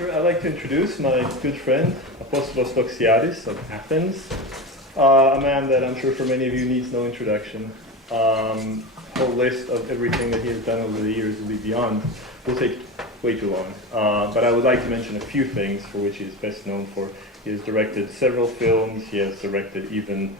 Sure, I'd like to introduce my good friend, Apostolos Doxiadis of Athens, a man that I'm sure for many of you needs no introduction. Whole list of everything that he has done over the years will be beyond, will take way too long. But I would like to mention a few things for which he is best known for. He has directed several films, he has directed even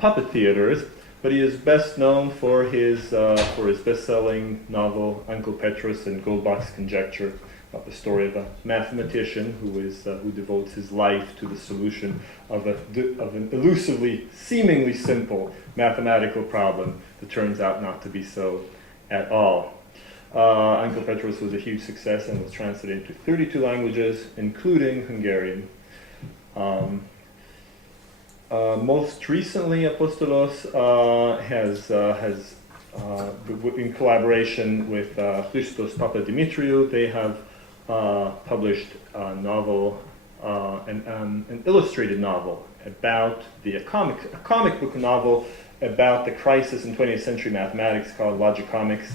puppet theaters, but he is best known for his best-selling novel Uncle Petrus and Goldbach's Conjecture, about the story of a mathematician who devotes his life to the solution of an elusively, seemingly simple mathematical problem that turns out not to be so at all. Uncle Petrus was a huge success and was translated into 32 languages, including Hungarian. Most recently, Apostolos has in collaboration with Christos Papadimitriou, they have published a novel, an illustrated novel about a comic book novel about the crisis in 20th century mathematics called Logicomics.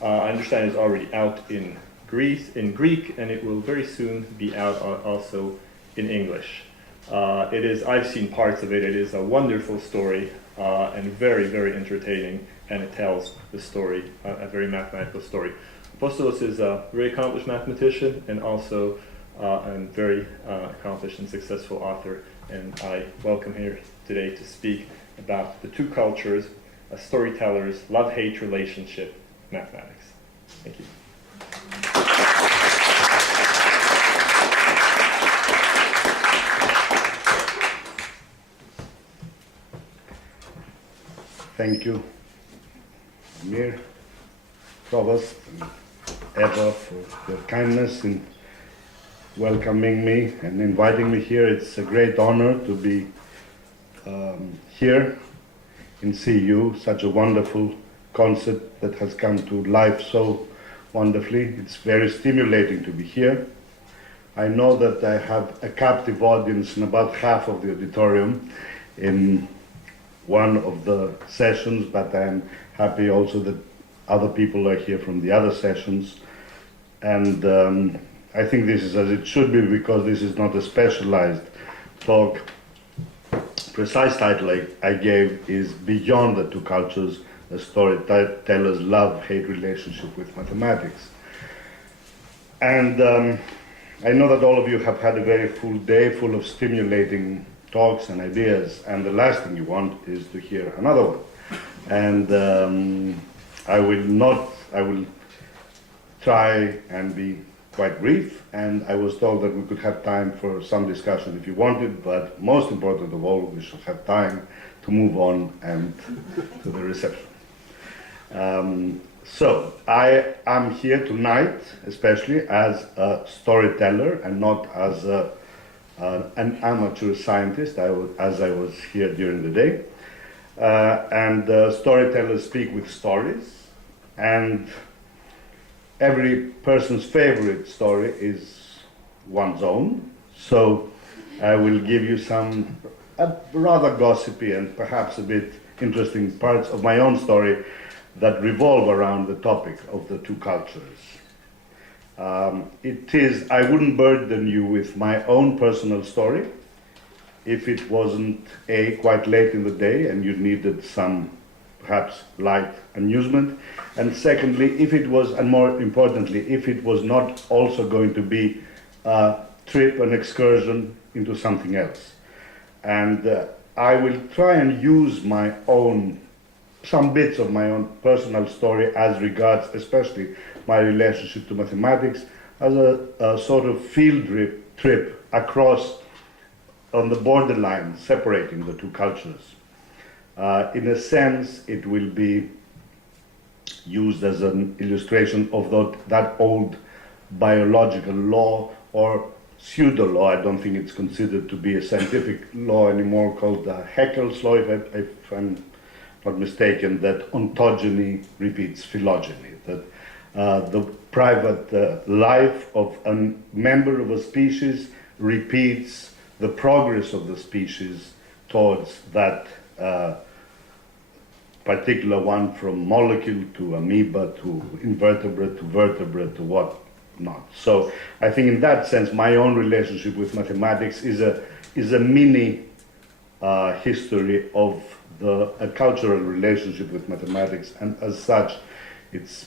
I understand it's already out in Greek, and it will very soon be out also in English. I've seen parts of it. It is a wonderful story and very, very entertaining, and it tells the story, a very mathematical story. Apostolos is a very accomplished mathematician and also a very accomplished and successful author, and I welcome him here today to speak about the two cultures, a storyteller's love-hate relationship, mathematics. Thank you. Thank you, Amir, Provost, and Eva for your kindness in welcoming me and inviting me here. It's a great honor to be here in CU, such a wonderful concert that has come to life so wonderfully. It's very stimulating to be here. I know that I have a captive audience in about half of the auditorium in one of the sessions, but I'm happy also that other people are here from the other sessions. And I think this is as it should be, because this is not a specialized talk. Precise title I gave is Beyond the Two Cultures, a storyteller's love-hate relationship with mathematics. And I know that all of you have had a very full day full of stimulating talks and ideas, and the last thing you want is to hear another one. And I will try and be quite brief, and I was told that we could have time for some discussion if you wanted, but most important of all, we should have time to move on and to the reception. So I am here tonight, especially as a storyteller and not as an amateur scientist, as I was here during the day. And storytellers speak with stories, and every person's favorite story is one's own. So I will give you some rather gossipy and perhaps a bit interesting parts of my own story that revolve around the topic of the two cultures. I wouldn't burden you with my own personal story if it wasn't quite late in the day and you needed some perhaps light amusement, and secondly, if it was, and more importantly, if it was not also going to be a trip, an excursion into something else. And I will try and use some bits of my own personal story as regards especially my relationship to mathematics as a sort of field trip across on the borderline separating the two cultures. In a sense, it will be used as an illustration of that old biological law or pseudo-law. I don't think it's considered to be a scientific law anymore, called Haeckel's law, if I'm not mistaken, that ontogeny repeats phylogeny, that the private life of a member of a species repeats the progress of the species towards that particular one, from molecule to amoeba to invertebrate to vertebrate to what not. So I think in that sense, my own relationship with mathematics is a mini history of a cultural relationship with mathematics, and as such, it's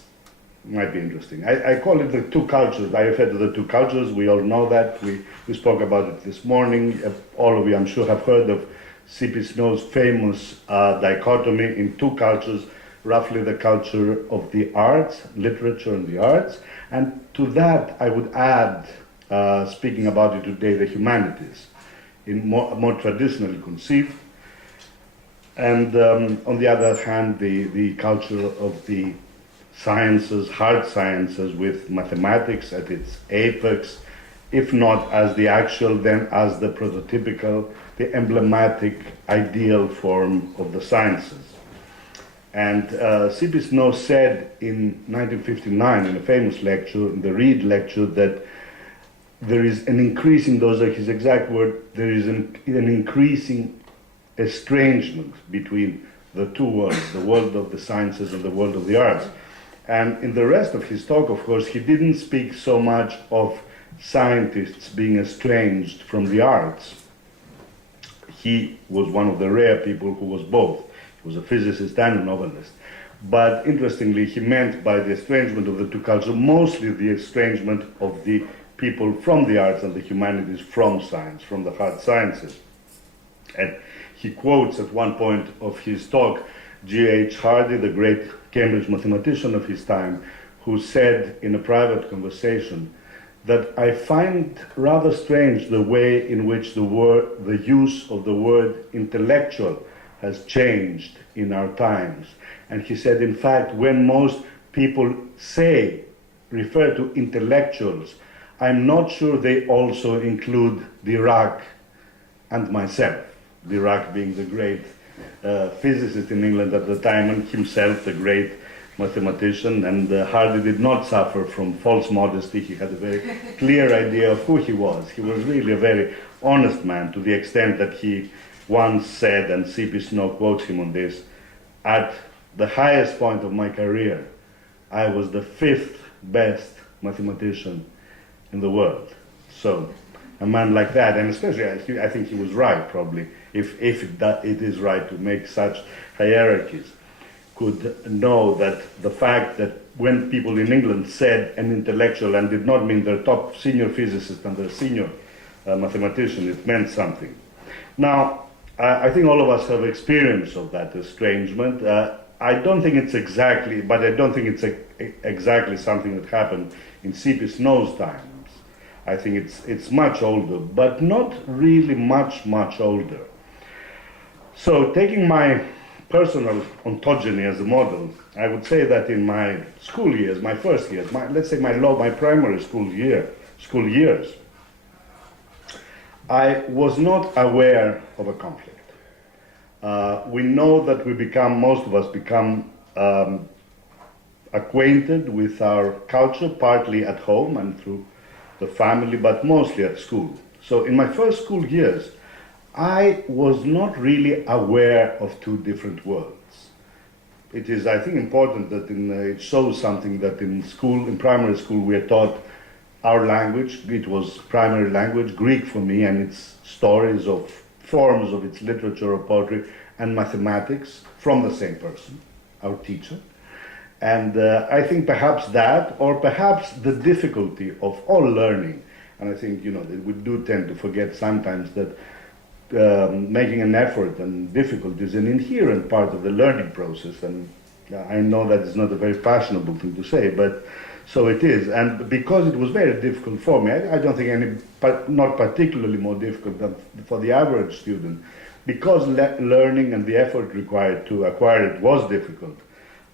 might be interesting. I call it the two cultures. I refer to the two cultures. We all know that. We spoke about it this morning. All of you, I'm sure, have heard of C.P. Snow's famous dichotomy in two cultures, roughly the culture of the arts, literature and the arts. And to that, I would add, speaking about it today, the humanities, in more traditionally conceived. And on the other hand, the culture of the sciences, hard sciences, with mathematics at its apex, if not as the actual, then as the prototypical, the emblematic, ideal form of the sciences. And C.P. Snow said in 1959 in a famous lecture, in the Reed lecture, that there is an increasing, those are his exact words, there is an increasing estrangement between the two worlds, the world of the sciences and the world of the arts. And in the rest of his talk, of course, he didn't speak so much of scientists being estranged from the arts. He was one of the rare people who was both. He was a physicist and a novelist. But interestingly, he meant by the estrangement of the two cultures, mostly the estrangement of the people from the arts and the humanities from science, from the hard sciences. And he quotes at one point of his talk G.H. Hardy, the great Cambridge mathematician of his time, who said in a private conversation that I find rather strange the way in which the use of the word intellectual has changed in our times. And he said, in fact, when most people refer to intellectuals, I'm not sure they also include Dirac and myself. Dirac being the great physicist in England at the time, and himself the great mathematician. And Hardy did not suffer from false modesty. He had a very clear idea of who he was. He was really a very honest man, to the extent that he once said, and C.P. Snow quotes him on this, at the highest point of my career, I was the 5th best mathematician in the world. So a man like that, and especially I think he was right, probably, if it is right to make such hierarchies, could know that the fact that when people in England said an intellectual and did not mean their top senior physicist and their senior mathematician, it meant something. Now, I think all of us have experience of that estrangement. I don't think it's exactly, but I don't think it's exactly something that happened in C.P. Snow's times. I think it's much older, but not really much older. So taking my personal ontogeny as a model, I would say that in my school years, my first years, let's say my primary school years, I was not aware of a conflict. We know that most of us become acquainted with our culture, partly at home and through the family, but mostly at school. So in my first school years, I was not really aware of two different worlds. It is, I think, important that it shows something that in primary school, we are taught our language. It was primary language, Greek for me, and its stories of forms of its literature or poetry, and mathematics from the same person, our teacher. And I think perhaps that, or perhaps the difficulty of all learning, and I think, that we do tend to forget sometimes that making an effort and difficulty is an inherent part of the learning process. And I know that is not a very fashionable thing to say, but so it is. And because it was very difficult for me, I don't think not particularly more difficult than for the average student, because learning and the effort required to acquire it was difficult.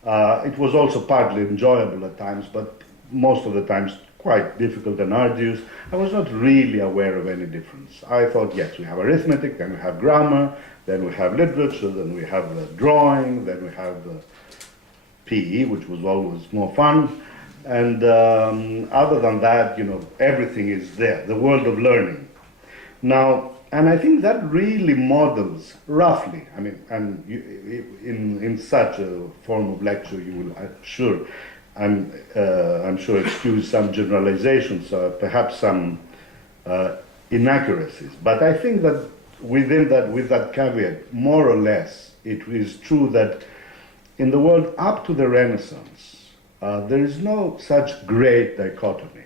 It was also partly enjoyable at times, but most of the times quite difficult and arduous. I was not really aware of any difference. I thought, yes, we have arithmetic, then we have grammar, then we have literature, then we have drawing, then we have PE, which was always more fun. And other than that, everything is there, the world of learning. Now, and I think that really models, roughly, in such a form of lecture, you will, I'm sure, I'm sure excuse some generalizations, perhaps some inaccuracies. But I think that within that, with that caveat, more or less, it is true that in the world up to the Renaissance, there is no such great dichotomy.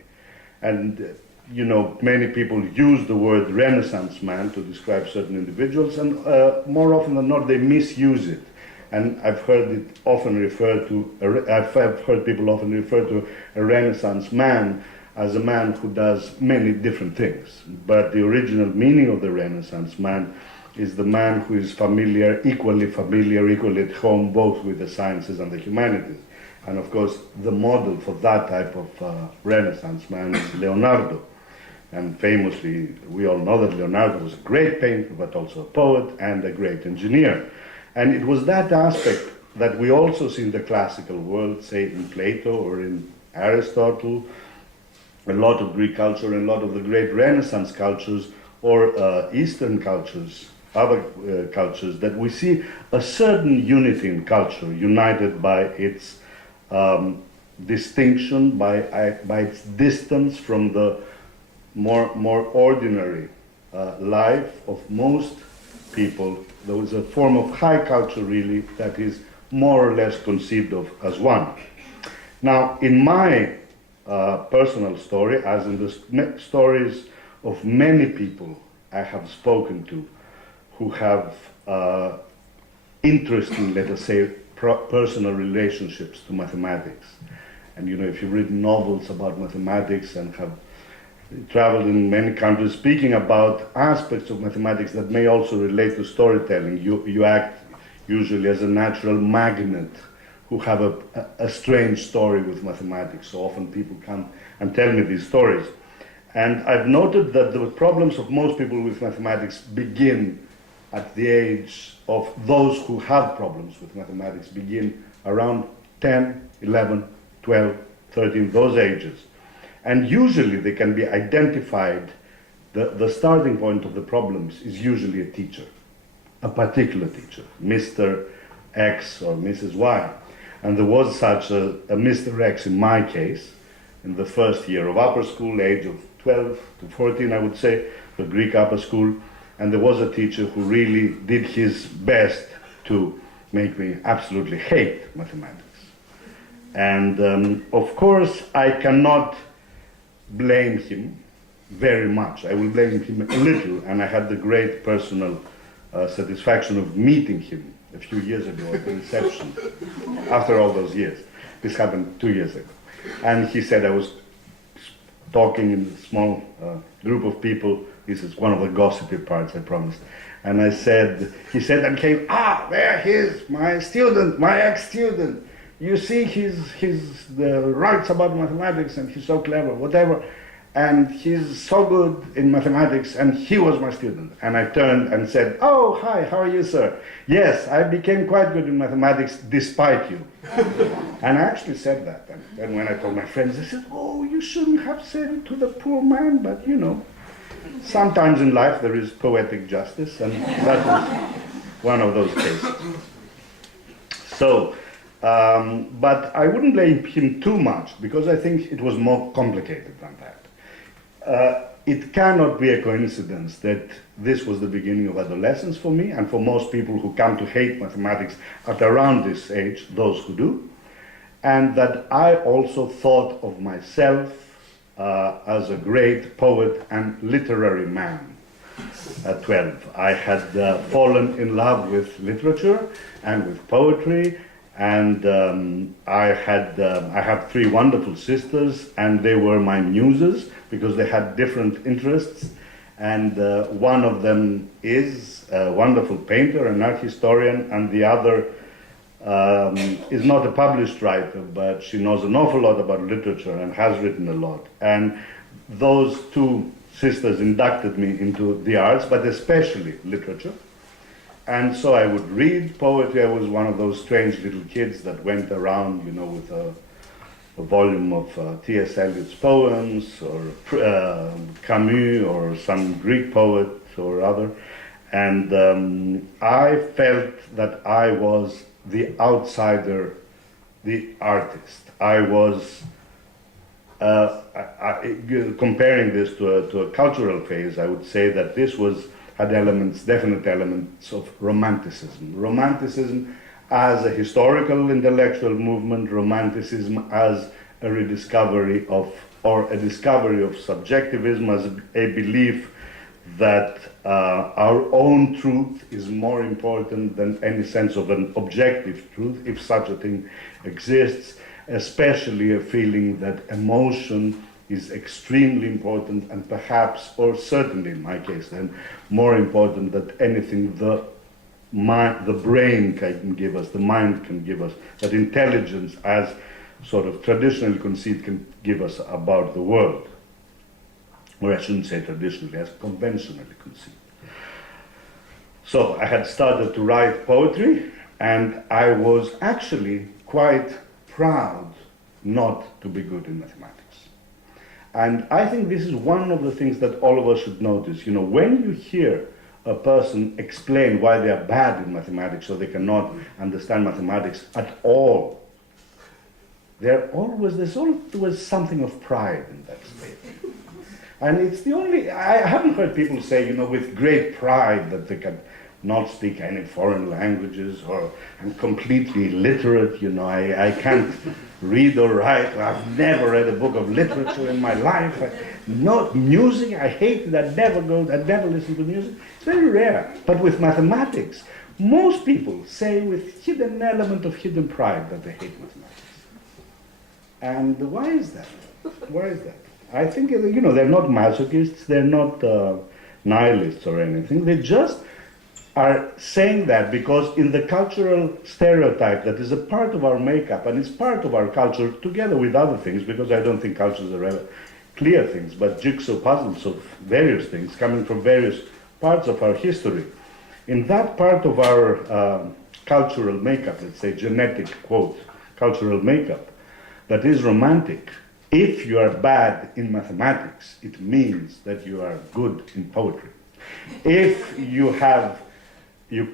And you know, many people use the word Renaissance man to describe certain individuals, and more often than not, they misuse it. And I've heard it often referred to. I've heard people often refer to a Renaissance man as a man who does many different things. But the original meaning of the Renaissance man is the man who is equally at home, both with the sciences and the humanities. And of course, the model for that type of Renaissance man is Leonardo. And famously, we all know that Leonardo was a great painter, but also a poet and a great engineer. And it was that aspect that we also see in the classical world, say in Plato or in Aristotle, a lot of Greek culture and a lot of the great Renaissance cultures or Eastern cultures, other cultures, that we see a certain unity in culture, united by its distinction, by its distance from the more ordinary life of most people. There was a form of high culture, really, that is more or less conceived of as one. Now, in my personal story, as in the stories of many people I have spoken to who have interesting, let us say, personal relationships to mathematics. And you know, if you've written novels about mathematics and have traveled in many countries speaking about aspects of mathematics that may also relate to storytelling, you act usually as a natural magnet who have a strange story with mathematics. So often people come and tell me these stories. And I've noted that the problems of most people with mathematics begin at the age of those who have problems with mathematics, begin around 10, 11, 12, 13, those ages. And usually they can be identified, the starting point of the problems is usually a teacher, a particular teacher, Mr. X or Mrs. Y. And there was such a Mr. X in my case, in the first year of upper school, age of 12 to 14, I would say, the Greek upper school. And there was a teacher who really did his best to make me absolutely hate mathematics. And of course, I cannot blame him very much. I will blame him a little, and I had the great personal satisfaction of meeting him a few years ago at the reception, after all those years. This happened 2 years ago. And he said, I was talking in a small group of people. This is one of the gossipy parts, I promised. And I said, he said, and came, there he is, my student, my ex-student. You see, the writes about mathematics, and he's so clever, whatever. And he's so good in mathematics, and he was my student. And I turned and said, oh, hi, how are you, sir? Yes, I became quite good in mathematics despite you. And I actually said that. And then when I told my friends, they said, oh, you shouldn't have said it to the poor man, but you know, sometimes in life there is poetic justice, and that was one of those cases. So, but I wouldn't blame him too much, because I think it was more complicated than that. It cannot be a coincidence that this was the beginning of adolescence for me, and for most people who come to hate mathematics at around this age, those who do, and that I also thought of myself as a great poet and literary man at 12. I had fallen in love with literature and with poetry, and I have 3 wonderful sisters, and they were my muses because they had different interests. And one of them is a wonderful painter, an art historian, and the other is not a published writer, but she knows an awful lot about literature and has written a lot. And those 2 sisters inducted me into the arts, but especially literature. And so I would read poetry. I was one of those strange little kids that went around, you know, with a volume of T.S. Eliot's poems, or Camus, or some Greek poet or other. And I felt that I was the outsider, the artist. I was comparing this to a cultural phase. I would say that this had definite elements of romanticism. Romanticism as a historical intellectual movement, romanticism as a rediscovery of, or a discovery of subjectivism as a belief that our own truth is more important than any sense of an objective truth, if such a thing exists, especially a feeling that emotion is extremely important and perhaps, or certainly in my case then, more important than anything the brain can give us, the mind can give us, that intelligence as sort of traditionally conceived can give us about the world. Or I shouldn't say traditionally, as conventionally conceived. So I had started to write poetry, and I was actually quite proud not to be good in mathematics. And I think this is one of the things that all of us should notice. You know, when you hear a person explain why they are bad in mathematics or they cannot understand mathematics at all, there's always something of pride in that statement. And it's the only, I haven't heard people say, you know, with great pride that they can not speak any foreign languages, or I'm completely illiterate, you know, I can't read or write, I've never read a book of literature in my life, not music, I hate it, I'd never listen to music. It's very rare. But with mathematics, most people say with hidden element of hidden pride that they hate mathematics. And why is that? Why is that? I think, you know, they're not masochists, they're not nihilists or anything, they just are saying that because in the cultural stereotype that is a part of our makeup and it's part of our culture together with other things, because I don't think cultures are ever clear things, but jigsaw puzzles of various things coming from various parts of our history. In that part of our cultural makeup, let's say genetic, quote, cultural makeup, that is romantic, if you are bad in mathematics, it means that you are good in poetry. If you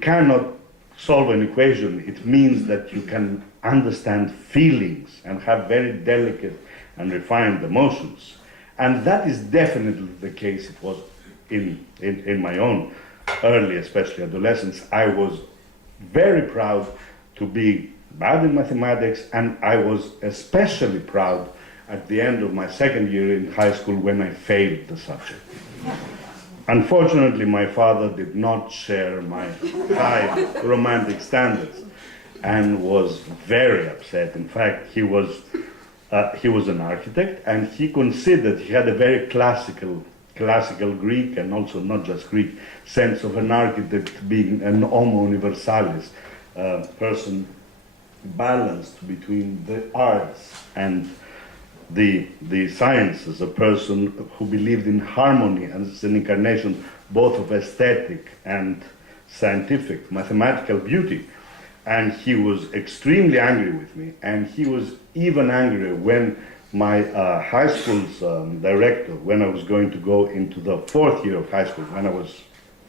cannot solve an equation, it means that you can understand feelings and have very delicate and refined emotions. And that is definitely the case it was in my own early, especially adolescence. I was very proud to be bad in mathematics, and I was especially proud at the end of my second year in high school when I failed the subject. Unfortunately, my father did not share my high romantic standards and was very upset. In fact, he was an architect, and he considered, he had a very classical Greek, and also not just Greek, sense of an architect being an homo universalis, person balanced between the arts and the sciences, a person who believed in harmony as an incarnation both of aesthetic and scientific, mathematical beauty. And he was extremely angry with me, and he was even angrier when my high school's director, when I was going to go into the fourth year of high school, when I was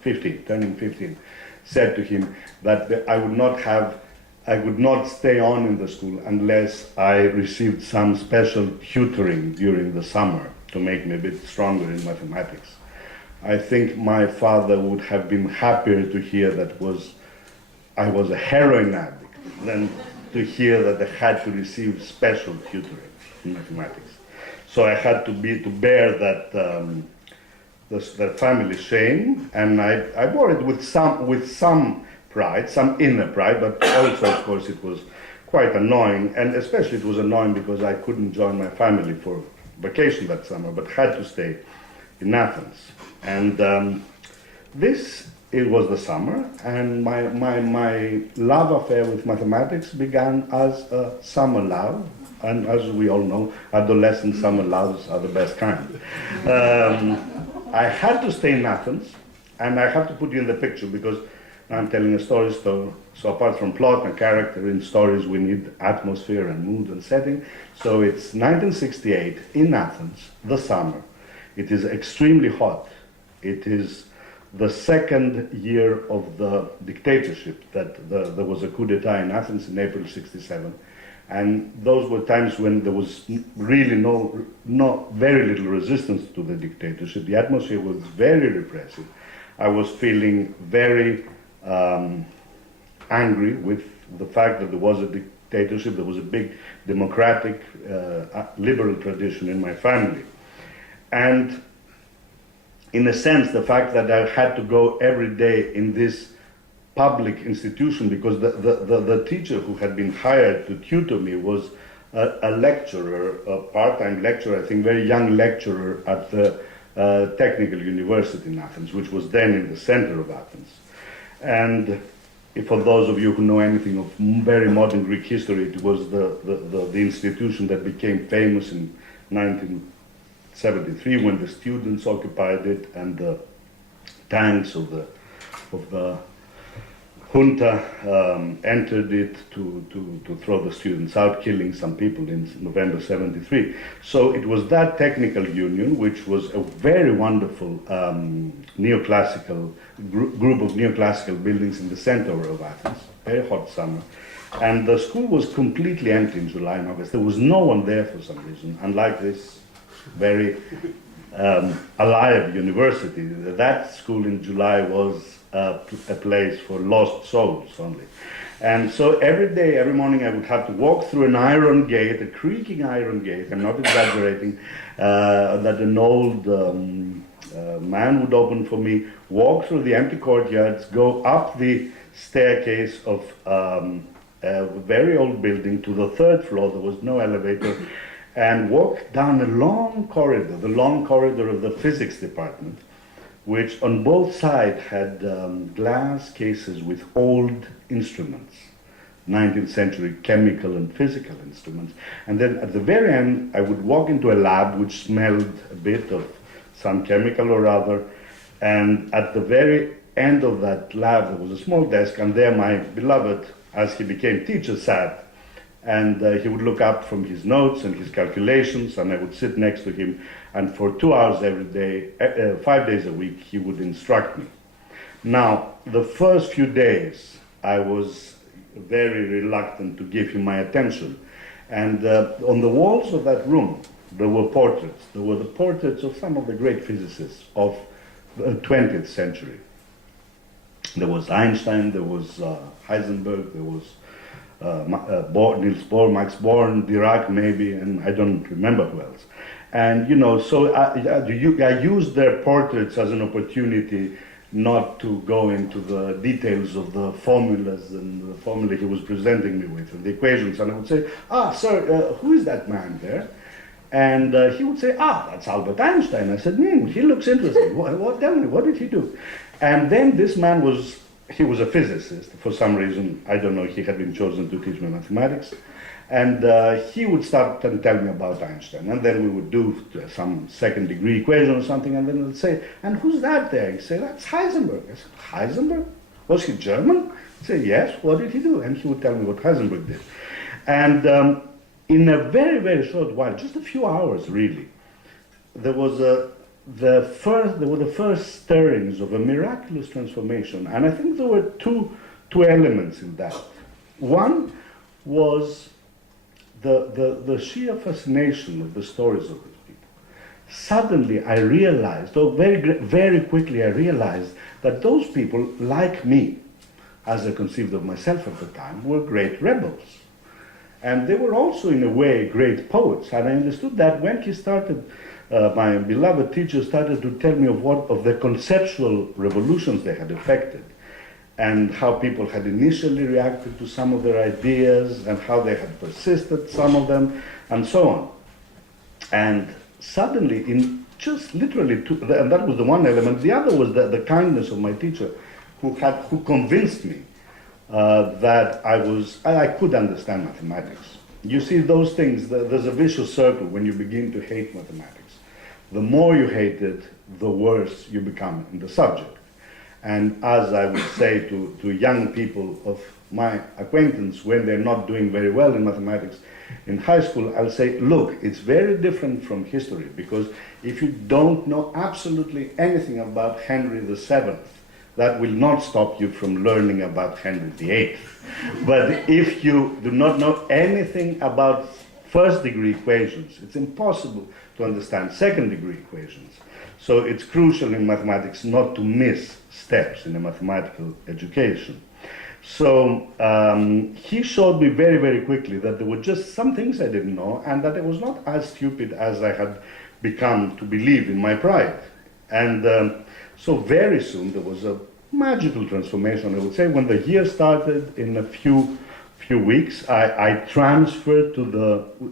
15, turning 15, said to him that I would not stay on in the school unless I received some special tutoring during the summer to make me a bit stronger in mathematics. I think my father would have been happier to hear that I was a heroin addict than to hear that I had to receive special tutoring in mathematics. So I had to bear that the family shame, and I bore it with some pride, some inner pride, but also, of course, it was quite annoying, and especially it was annoying because I couldn't join my family for vacation that summer, but had to stay in Athens. And it was the summer, and my love affair with mathematics began as a summer love, and as we all know, adolescent summer loves are the best kind. I had to stay in Athens, and I have to put you in the picture because I'm telling a story, so apart from plot and character in stories, we need atmosphere and mood and setting. So it's 1968 in Athens, the summer. It is extremely hot. It is the second year of the dictatorship, that there was a coup d'etat in Athens in April '67, And those were times when there was really very little resistance to the dictatorship. The atmosphere was very repressive. I was feeling very angry with the fact that there was a dictatorship. There was a big democratic, liberal tradition in my family. And in a sense, the fact that I had to go every day in this public institution, because the teacher who had been hired to tutor me was a lecturer, a part-time lecturer, I think very young lecturer at the Technical University in Athens, which was then in the center of Athens. And for those of you who know anything of very modern Greek history, it was the institution that became famous in 1973 when the students occupied it and the tanks of the junta entered it to throw the students out, killing some people in November 73. So it was that technical union, which was a very wonderful neoclassical group of neoclassical buildings in the center of Athens, very hot summer. And the school was completely empty in July and August. There was no one there for some reason, unlike this very alive university. That school in July was a place for lost souls only. And so every day, every morning, I would have to walk through an iron gate, a creaking iron gate, I'm not exaggerating, that an old man would open for me, walk through the empty courtyards, go up the staircase of a very old building to the third floor. There was no elevator, and walk down a long corridor, the long corridor of the physics department, which on both sides had glass cases with old instruments, 19th century chemical and physical instruments. And then at the very end, I would walk into a lab which smelled a bit of some chemical or other. And at the very end of that lab, there was a small desk, and there my beloved, as he became teacher, sat. And he would look up from his notes and his calculations, and I would sit next to him. And for 2 hours every day, 5 days a week, he would instruct me. Now, the first few days, I was very reluctant to give him my attention. And on the walls of that room, there were portraits. There were the portraits of some of the great physicists of the 20th century. There was Einstein, there was Heisenberg, there was Niels Bohr, Max Born, Dirac maybe, and I don't remember who else. And so I used their portraits as an opportunity not to go into the details of the formulas and the formula he was presenting me with, and the equations. And I would say, sir, who is that man there? And he would say, that's Albert Einstein. I said, he looks interesting. Tell me, what did he do? And then this man he was a physicist. For some reason, I don't know, he had been chosen to teach me mathematics. And he would start and tell me about Einstein. And then we would do some second degree equation or something, and then he would say, and who's that there? He'd say, that's Heisenberg. I said, Heisenberg? Was he German? He'd say, yes, what did he do? And he would tell me what Heisenberg did. And in a very, very short while, just a few hours really, there was the first stirrings of a miraculous transformation. And I think there were two elements in that. One was the sheer fascination of the stories of these people. Suddenly I realized, very quickly I realized, that those people, like me, as I conceived of myself at the time, were great rebels. And they were also, in a way, great poets. And I understood that when he started, my beloved teacher started to tell me of the conceptual revolutions they had effected, and how people had initially reacted to some of their ideas, and how they had persisted, some of them, and so on. And suddenly, in just literally, and that was the one element. The other was the kindness of my teacher, who convinced me that I could understand mathematics. You see, those things, there's a vicious circle when you begin to hate mathematics. The more you hate it, the worse you become in the subject. And as I would say to young people of my acquaintance when they're not doing very well in mathematics in high school, I'll say, look, it's very different from history, because if you don't know absolutely anything about Henry VII, that will not stop you from learning about Henry VIII. But if you do not know anything about first-degree equations, it's impossible to understand second-degree equations. So it's crucial in mathematics not to miss steps in a mathematical education. So he showed me very, very quickly that there were just some things I didn't know, and that I was not as stupid as I had become to believe in my pride. And so very soon there was a magical transformation, I would say. When the year started, in a few weeks, I transferred to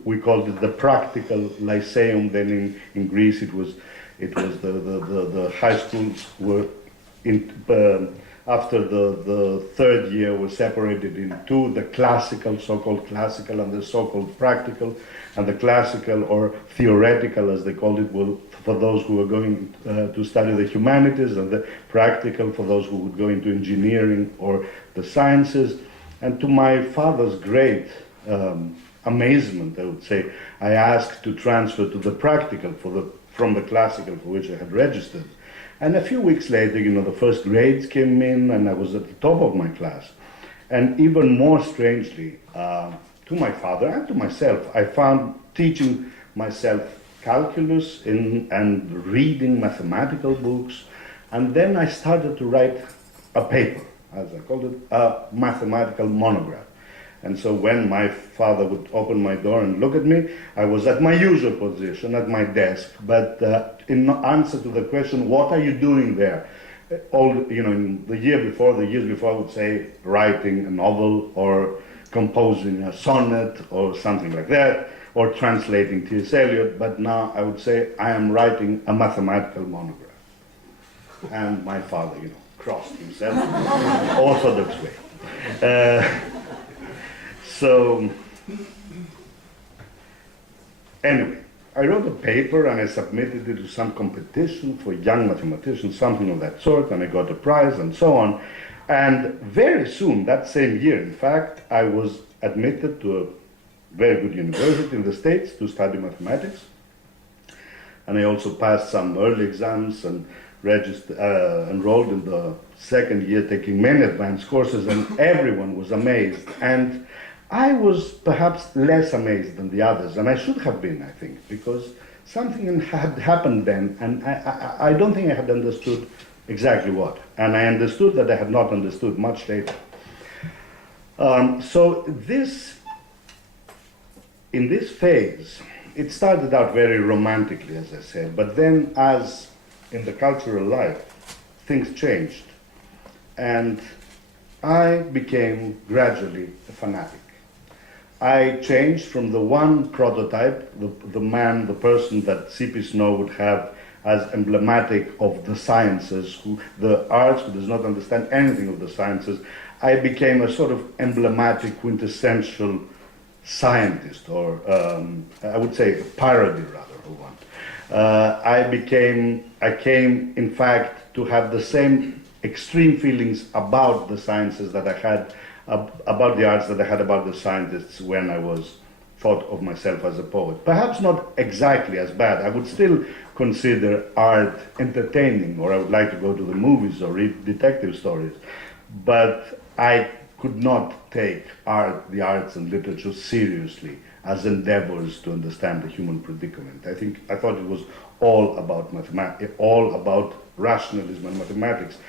we called it the practical lyceum. Then in Greece it was the high schools were after the third year were separated in two, the classical, so-called classical, and the so-called practical. And the classical, or theoretical as they called it, were for those who were going to study the humanities, and the practical for those who would go into engineering or the sciences. And to my father's great amazement, I would say, I asked to transfer to the practical from the classical for which I had registered. And a few weeks later, the first grades came in, and I was at the top of my class. And even more strangely, to my father and to myself, I found teaching myself calculus and reading mathematical books. And then I started to write a paper, as I called it, a mathematical monograph. And so when my father would open my door and look at me, I was at my usual position, at my desk. But in answer to the question, what are you doing there? In the years before, I would say writing a novel or composing a sonnet or something like that, or translating T.S. Eliot. But now I would say I am writing a mathematical monograph. And my father, crossed himself, orthodox way. So, anyway, I wrote a paper and I submitted it to some competition for young mathematicians, something of that sort, and I got a prize and so on. And very soon, that same year, in fact, I was admitted to a very good university in the States to study mathematics. And I also passed some early exams and enrolled in the second year, taking many advanced courses, and everyone was amazed. And I was perhaps less amazed than the others, and I should have been, I think, because something had happened then, and I don't think I had understood exactly what. And I understood that I had not understood much later. So in this phase, it started out very romantically, as I said, but then as in the cultural life, things changed. And I became gradually a fanatic. I changed from the one prototype, the person that C.P. Snow would have as emblematic of the sciences, the arts, who does not understand anything of the sciences. I became a sort of emblematic, quintessential scientist, or I would say a parody rather of one. I came, in fact, to have the same extreme feelings about the sciences that I had, about the arts that I had about the scientists when I thought of myself as a poet. Perhaps not exactly as bad. I would still consider art entertaining, or I would like to go to the movies or read detective stories. But I could not take the arts and literature seriously as endeavors to understand the human predicament. I thought it was all about mathematics, all about rationalism and mathematics.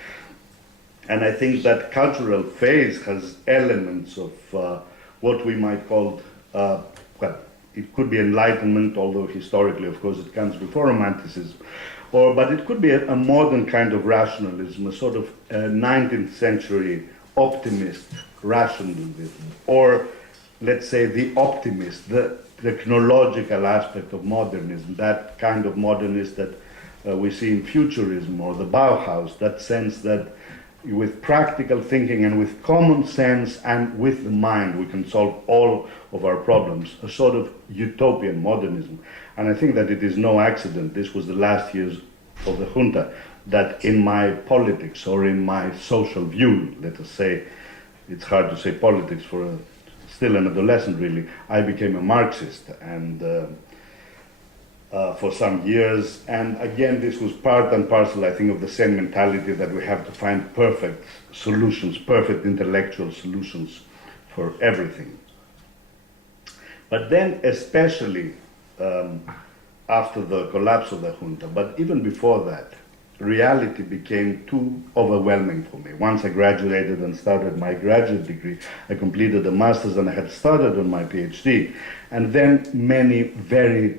And I think that cultural phase has elements of what we might call, it could be enlightenment, although historically, of course, it comes before romanticism. But it could be a modern kind of rationalism, a sort of 19th century optimist rationalism, or let's say the optimist, the technological aspect of modernism, that kind of modernist that we see in futurism or the Bauhaus, that sense that with practical thinking and with common sense and with the mind we can solve all of our problems, a sort of utopian modernism. And I think that it is no accident, this was the last years of the junta, that in my politics or in my social view, let us say, it's hard to say politics for still an adolescent really, I became a Marxist. And for some years. And again, this was part and parcel, I think, of the same mentality that we have to find perfect solutions, perfect intellectual solutions for everything. But then, especially after the collapse of the junta, but even before that, reality became too overwhelming for me. Once I graduated and started my graduate degree, I completed a master's and I had started on my PhD. And then many very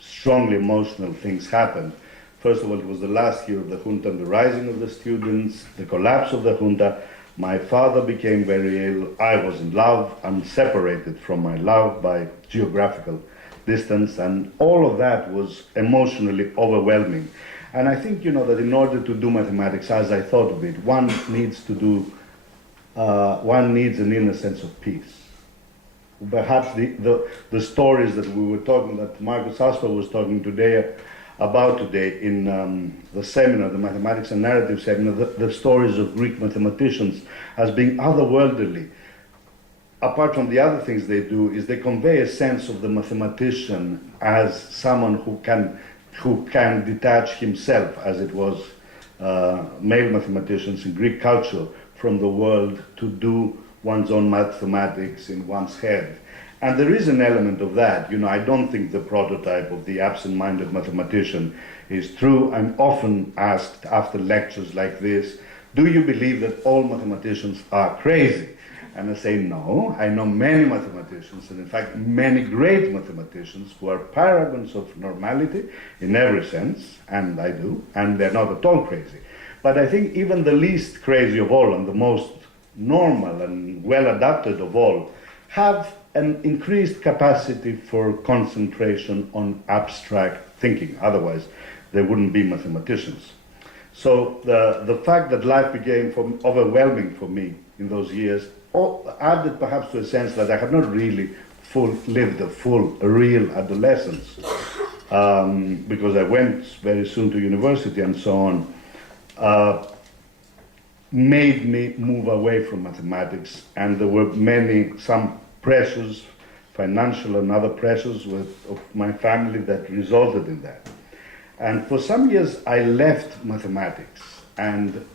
strongly emotional things happened. First of all, it was the last year of the junta and the rising of the students, the collapse of the junta. My father became very ill. I was in love. I'm separated from my love by geographical distance, and all of that was emotionally overwhelming. And I think, that in order to do mathematics as I thought of it, one needs an inner sense of peace. Perhaps the stories that we were talking, that Marcus Asper was talking about today in the seminar, the Mathematics and Narrative seminar, the stories of Greek mathematicians as being otherworldly. Apart from the other things they do, is they convey a sense of the mathematician as someone who can detach himself, as it was male mathematicians in Greek culture, from the world to do one's own mathematics in one's head. And there is an element of that. I don't think the prototype of the absent-minded mathematician is true. I'm often asked after lectures like this, do you believe that all mathematicians are crazy? And I say, no, I know many mathematicians, and in fact many great mathematicians who are paragons of normality in every sense, and I do, and they're not at all crazy. But I think even the least crazy of all and the most normal and well-adapted of all have an increased capacity for concentration on abstract thinking. Otherwise, they wouldn't be mathematicians. So the fact that life became overwhelming for me in those years added perhaps to a sense that I had not really lived a real adolescence, because I went very soon to university and so on, made me move away from mathematics. And there were some pressures, financial and other pressures of my family that resulted in that. And for some years I left mathematics, and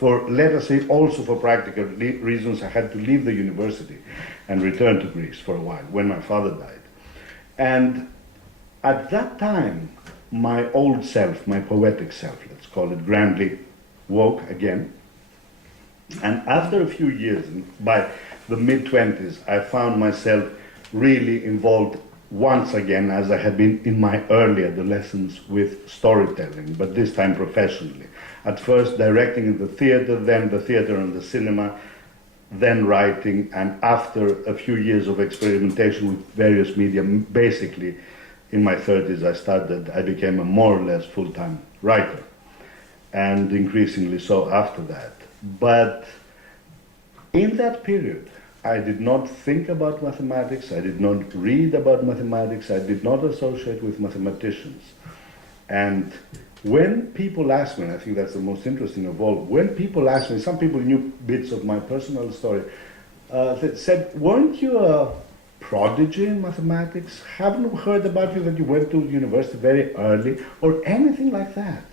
let us say also for practical reasons, I had to leave the university and return to Greece for a while when my father died. And at that time, my old self, my poetic self, let's call it grandly, woke again. And after a few years, by the mid-20s, I found myself really involved once again, as I had been in my early adolescence, with storytelling, but this time professionally. At first directing in the theater, then the theater and the cinema, then writing, and after a few years of experimentation with various media, basically in my 30s I became a more or less full-time writer, and increasingly so after that. But in that period, I did not think about mathematics, I did not read about mathematics, I did not associate with mathematicians. And when people ask me, and I think that's the most interesting of all, when people ask me, some people knew bits of my personal story, said, weren't you a prodigy in mathematics? Haven't we heard about you that you went to university very early, or anything like that?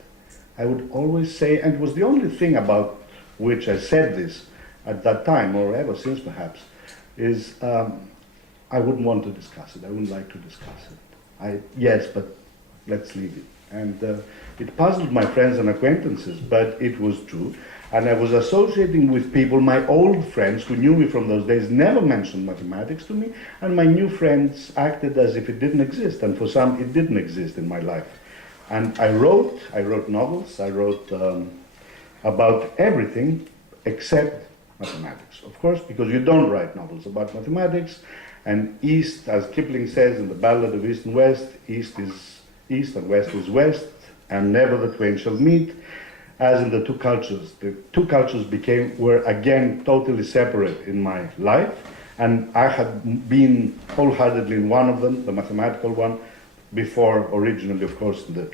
I would always say, and it was the only thing about which I said this at that time, or ever since perhaps, is I wouldn't want to discuss it. I wouldn't like to discuss it. Yes, but let's leave it. And it puzzled my friends and acquaintances, but it was true. And I was associating with people, my old friends who knew me from those days never mentioned mathematics to me, and my new friends acted as if it didn't exist, and for some it didn't exist in my life. And I wrote novels, I wrote about everything except mathematics. Of course, because you don't write novels about mathematics, and East, as Kipling says in the Ballad of East and West, East is East and West is West, and never the twain shall meet, as in the two cultures. The two cultures were again totally separate in my life, and I had been wholeheartedly in one of them, the mathematical one, before originally, of course, the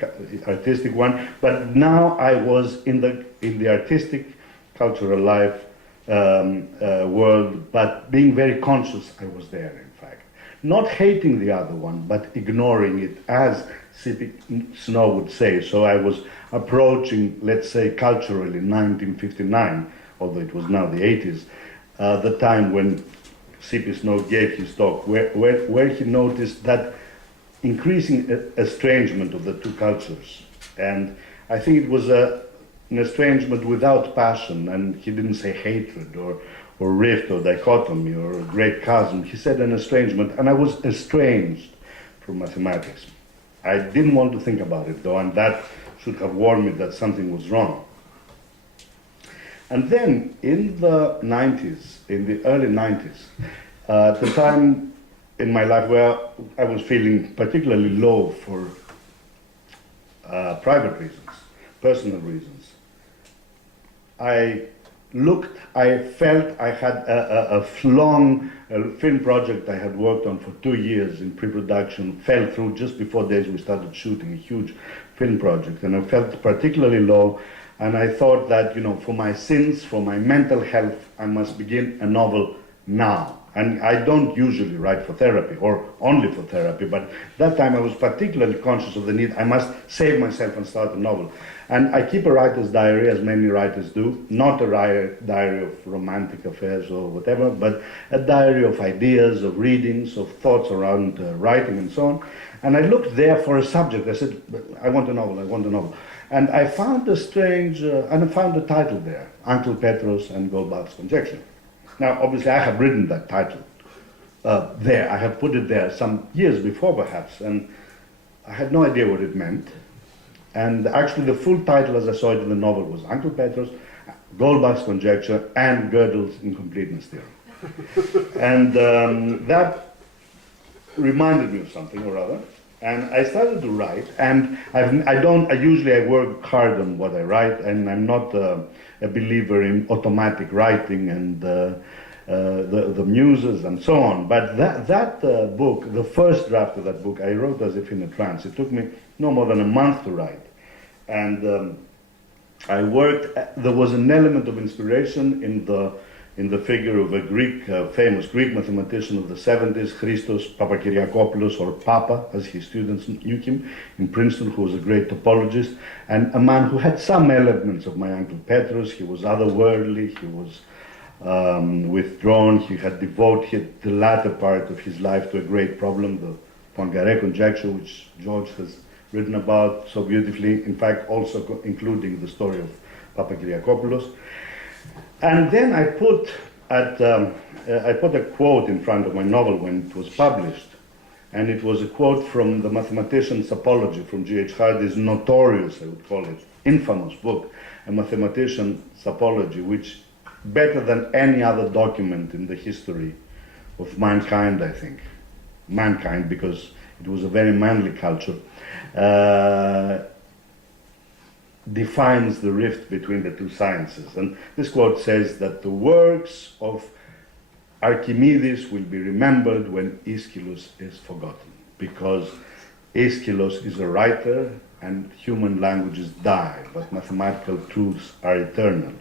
artistic one, but now I was in the artistic, cultural life world, but being very conscious I was there, in fact. Not hating the other one, but ignoring it as C.P. Snow would say. So I was approaching, let's say, culturally 1959, although it was now the 80s, the time when C.P. Snow gave his talk, where he noticed that increasing estrangement of the two cultures. And I think it was an estrangement without passion, and he didn't say hatred or rift or dichotomy or a great chasm. He said an estrangement, and I was estranged from mathematics. I didn't want to think about it, though, and that should have warned me that something was wrong. And then in the 90s, in the early 90s, at the time in my life where I was feeling particularly low for private reasons, personal reasons, I felt I had a long film project I had worked on for 2 years in pre-production, fell through just before days we started shooting a huge film project, and I felt particularly low, and I thought that, for my sins, for my mental health, I must begin a novel now. And I don't usually write for therapy, or only for therapy, but that time I was particularly conscious of the need, I must save myself and start a novel. And I keep a writer's diary, as many writers do, not a diary of romantic affairs or whatever, but a diary of ideas, of readings, of thoughts around writing and so on. And I looked there for a subject. I said, I want a novel, I want a novel. And I found and I found the title there, Uncle Petros and Goldbach's Conjecture. Now, obviously, I have written that title there. I have put it there some years before, perhaps, and I had no idea what it meant. And actually, the full title, as I saw it in the novel, was Uncle Petros, Goldbach's Conjecture, and Gödel's Incompleteness Theorem. And that reminded me of something or other. And I started to write, and I usually work hard on what I write, and I'm not a believer in automatic writing and the muses and so on. But that book, the first draft of that book, I wrote as if in a trance. It took me no more than a month to write. And I worked, there was an element of inspiration in the figure of a famous Greek mathematician of the 70s, Christos Papakyriakopoulos, or Papa, as his students knew him, in Princeton, who was a great topologist, and a man who had some elements of my Uncle Petros. He was otherworldly, he was withdrawn, he had devoted the latter part of his life to a great problem, the Poincare conjecture, which George has written about so beautifully, in fact also including the story of Papakyriakopoulos. And then I put a quote in front of my novel when it was published, and it was a quote from the mathematician's Apology, from G.H. Hardy's notorious, I would call it, infamous book, A Mathematician's Apology, which, better than any other document in the history of mankind, I think, mankind, because it was a very manly culture, defines the rift between the two sciences. And this quote says that the works of Archimedes will be remembered when Aeschylus is forgotten, because Aeschylus is a writer and human languages die, but mathematical truths are eternal.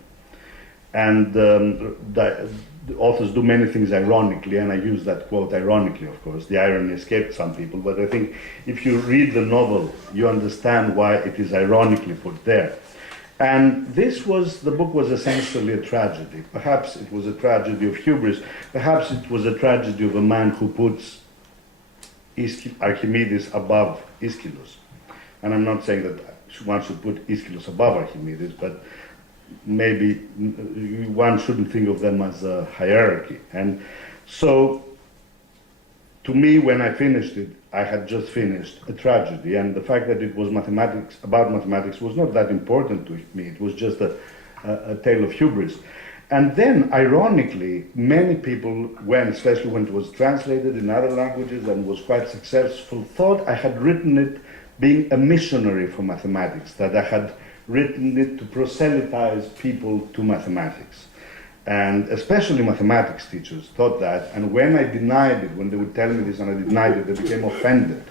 And the authors do many things ironically, and I use that quote ironically, of course. The irony escaped some people, but I think if you read the novel, you understand why it is ironically put there. And the book was essentially a tragedy. Perhaps it was a tragedy of hubris. Perhaps it was a tragedy of a man who puts Archimedes above Aeschylus. And I'm not saying that one should put Aeschylus above Archimedes, but maybe one shouldn't think of them as a hierarchy. And so, to me, when I finished it, I had just finished a tragedy, and the fact that it was mathematics, about mathematics, was not that important to me. It was just a tale of hubris. And then, ironically, many people, especially when it was translated in other languages and was quite successful, thought I had written it being a missionary for mathematics, that I had written it to proselytize people to mathematics. And especially mathematics teachers thought that, and when I denied it, when they would tell me this and I denied it, they became offended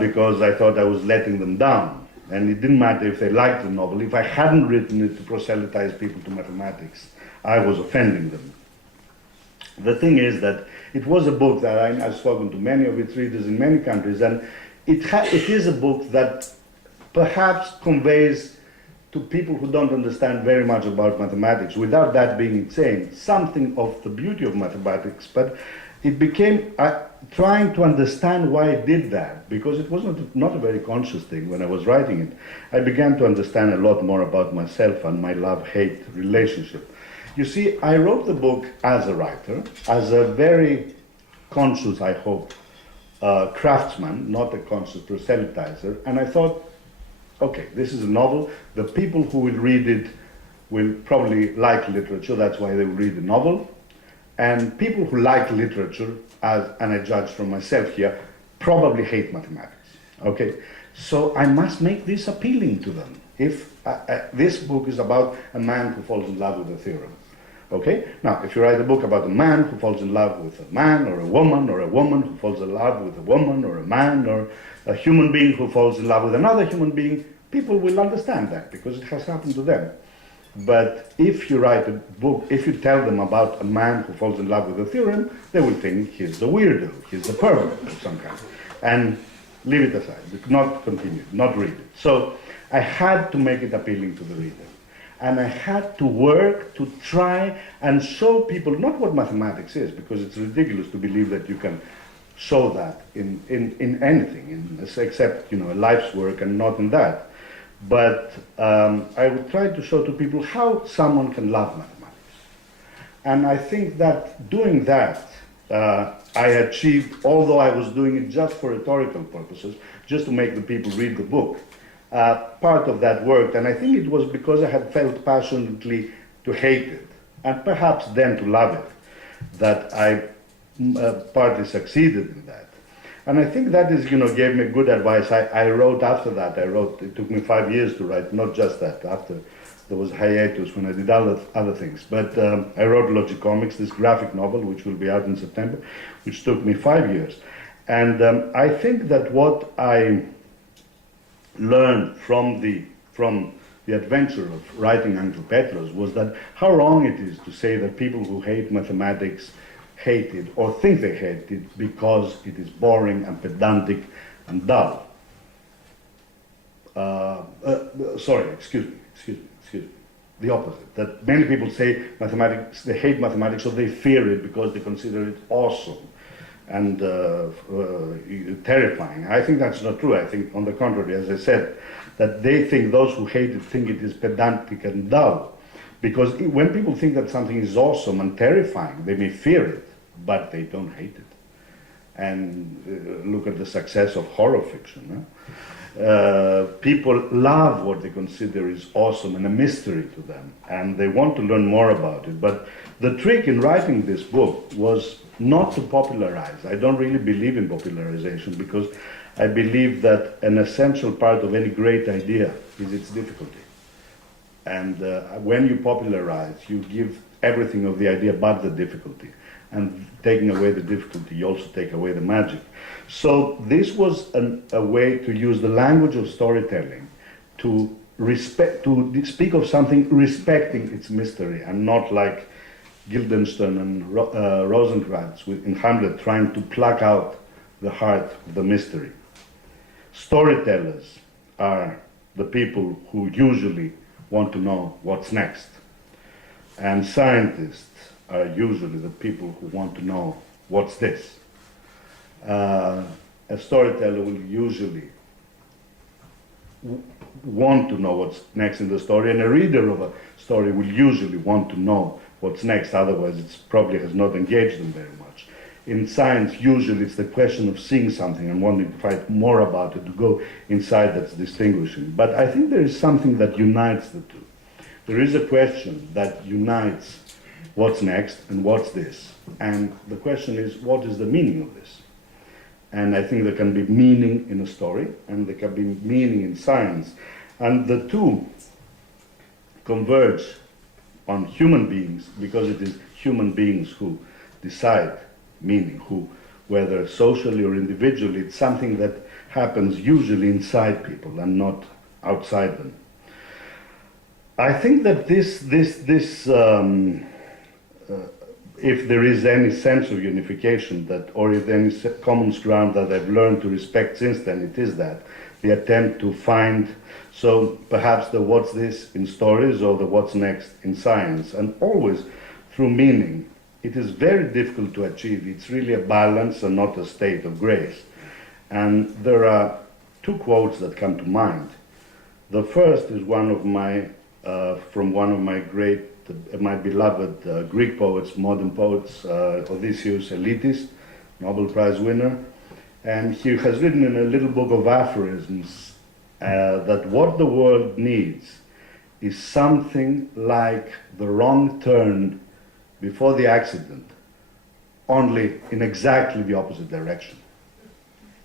because I thought I was letting them down. And it didn't matter if they liked the novel. If I hadn't written it to proselytize people to mathematics, I was offending them. The thing is that it was a book that I've spoken to many of its readers in many countries, and it is a book that perhaps conveys to people who don't understand very much about mathematics, without that being insane, something of the beauty of mathematics, but it became trying to understand why it did that, because it was not a very conscious thing when I was writing it. I began to understand a lot more about myself and my love-hate relationship. You see, I wrote the book as a writer, as a very conscious, I hope, craftsman, not a conscious proselytizer, and I thought, okay, this is a novel. The people who will read it will probably like literature, that's why they will read the novel. And people who like literature, and I judge from myself here, probably hate mathematics. Okay, so I must make this appealing to them. If this book is about a man who falls in love with a theorem. Okay, now if you write a book about a man who falls in love with a man, or a woman who falls in love with a woman, or a man, or a human being who falls in love with another human being, people will understand that because it has happened to them. But if you write a book, if you tell them about a man who falls in love with a theorem, they will think he's the weirdo, he's the pervert of some kind, and leave it aside, not continue, not read it. So I had to make it appealing to the reader. And I had to work to try and show people not what mathematics is, because it's ridiculous to believe that you can show that in anything, except a life's work, and not in that. But I would try to show to people how someone can love mathematics. And I think that doing that, I achieved, although I was doing it just for rhetorical purposes, just to make the people read the book. Part of that worked, and I think it was because I had felt passionately to hate it, and perhaps then to love it, that I partly succeeded in that. And I think that is, gave me good advice. I wrote after that. It took me 5 years to write, not just that. After there was hiatus when I did other things. But I wrote Logicomics, this graphic novel, which will be out in September, which took me 5 years. And I think that what I learned from the adventure of writing Uncle Petros was that how wrong it is to say that people who hate mathematics hate it or think they hate it because it is boring and pedantic and dull. Excuse me. The opposite. That many people say mathematics, they hate mathematics or they fear it because they consider it awesome and terrifying. I think that's not true. I think, on the contrary, as I said, that they think, those who hate it think it is pedantic and dull. Because when people think that something is awesome and terrifying, they may fear it, but they don't hate it. And look at the success of horror fiction. People love what they consider is awesome and a mystery to them, and they want to learn more about it. But the trick in writing this book was not to popularize. I don't really believe in popularization, because I believe that an essential part of any great idea is its difficulty. And when you popularize, you give everything of the idea but the difficulty. And taking away the difficulty, you also take away the magic. So this was a way to use the language of storytelling to speak of something respecting its mystery, and not like Guildenstern and Rosencrantz in Hamlet trying to pluck out the heart of the mystery. Storytellers are the people who usually want to know what's next. And scientists are usually the people who want to know what's this. A storyteller will usually want to know what's next in the story, and a reader of a story will usually want to know what's next, otherwise it probably has not engaged them very much. In science, usually it's the question of seeing something and wanting to find more about it, to go inside, that's distinguishing. But I think there is something that unites the two. There is a question that unites what's next and what's this. And the question is, what is the meaning of this? And I think there can be meaning in a story, and there can be meaning in science. And the two converge on human beings, because it is human beings who decide meaning, who, whether socially or individually, it's something that happens usually inside people and not outside them. I think that this if there is any sense of unification that, or if there is any common ground that I've learned to respect since then, it is that. The attempt to find, so perhaps the what's this in stories or the what's next in science, and always through meaning. It is very difficult to achieve. It's really a balance and not a state of grace. And there are two quotes that come to mind. The first is one of my, from one of my great, my beloved Greek poets, modern poets, Odysseus Elitis, Nobel Prize winner. And he has written in a little book of aphorisms that what the world needs is something like the wrong turn before the accident, only in exactly the opposite direction.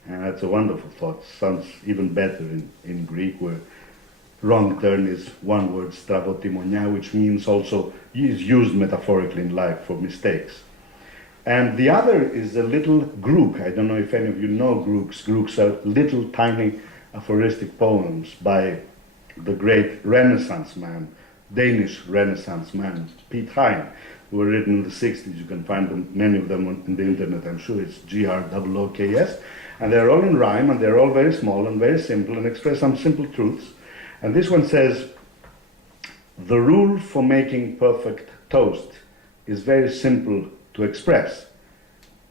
And that's a wonderful thought. Sounds even better in Greek, where wrong turn is one word, stravotimonia, which means also is used metaphorically in life for mistakes. And the other is a little Grook. I don't know if any of you know Grooks. Grooks are little tiny aphoristic poems by the great Renaissance man, Danish Renaissance man, Piet Hein, who were written in the 60s. You can find them, many of them on the internet, I'm sure. It's Grooks. And they're all in rhyme, and they're all very small and very simple and express some simple truths. And this one says, the rule for making perfect toast is very simple to express.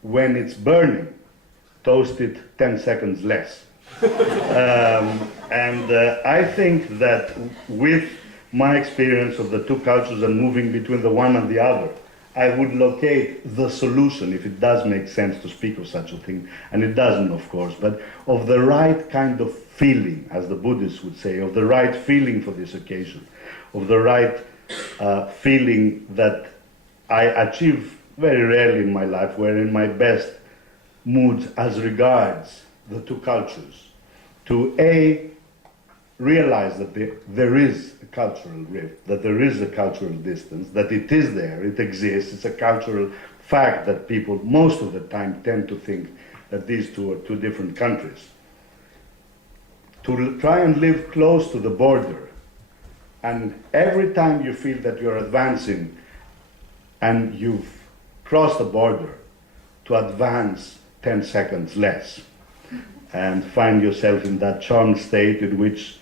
When it's burning, toast it 10 seconds less. I think that with my experience of the two cultures and moving between the one and the other, I would locate the solution, if it does make sense to speak of such a thing, and it doesn't, of course, but of the right kind of feeling, as the Buddhists would say, of the right feeling for this occasion, of the right feeling that I achieve very rarely in my life, where in my best moods as regards the two cultures, to realize that there is a cultural rift, that there is a cultural distance, that it is there, it exists, it's a cultural fact that people most of the time tend to think that these two are two different countries. To try and live close to the border, and every time you feel that you're advancing and you've crossed the border, to advance 10 seconds less and find yourself in that charmed state in which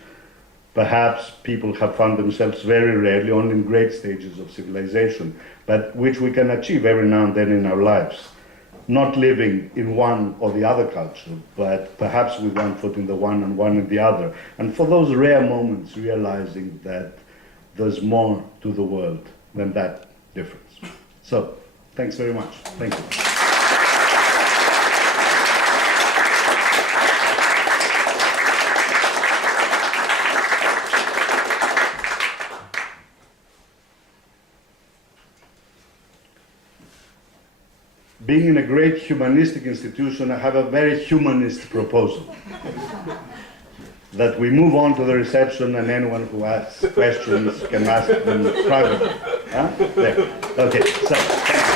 perhaps people have found themselves very rarely, only in great stages of civilization, but which we can achieve every now and then in our lives. Not living in one or the other culture, but perhaps with one foot in the one and one in the other. And for those rare moments, realizing that there's more to the world than that difference. So, thanks very much. Thank you. Being in a great humanistic institution, I have a very humanist proposal. That we move on to the reception, and anyone who asks questions can ask them privately. Huh? There. Okay, so, thank you.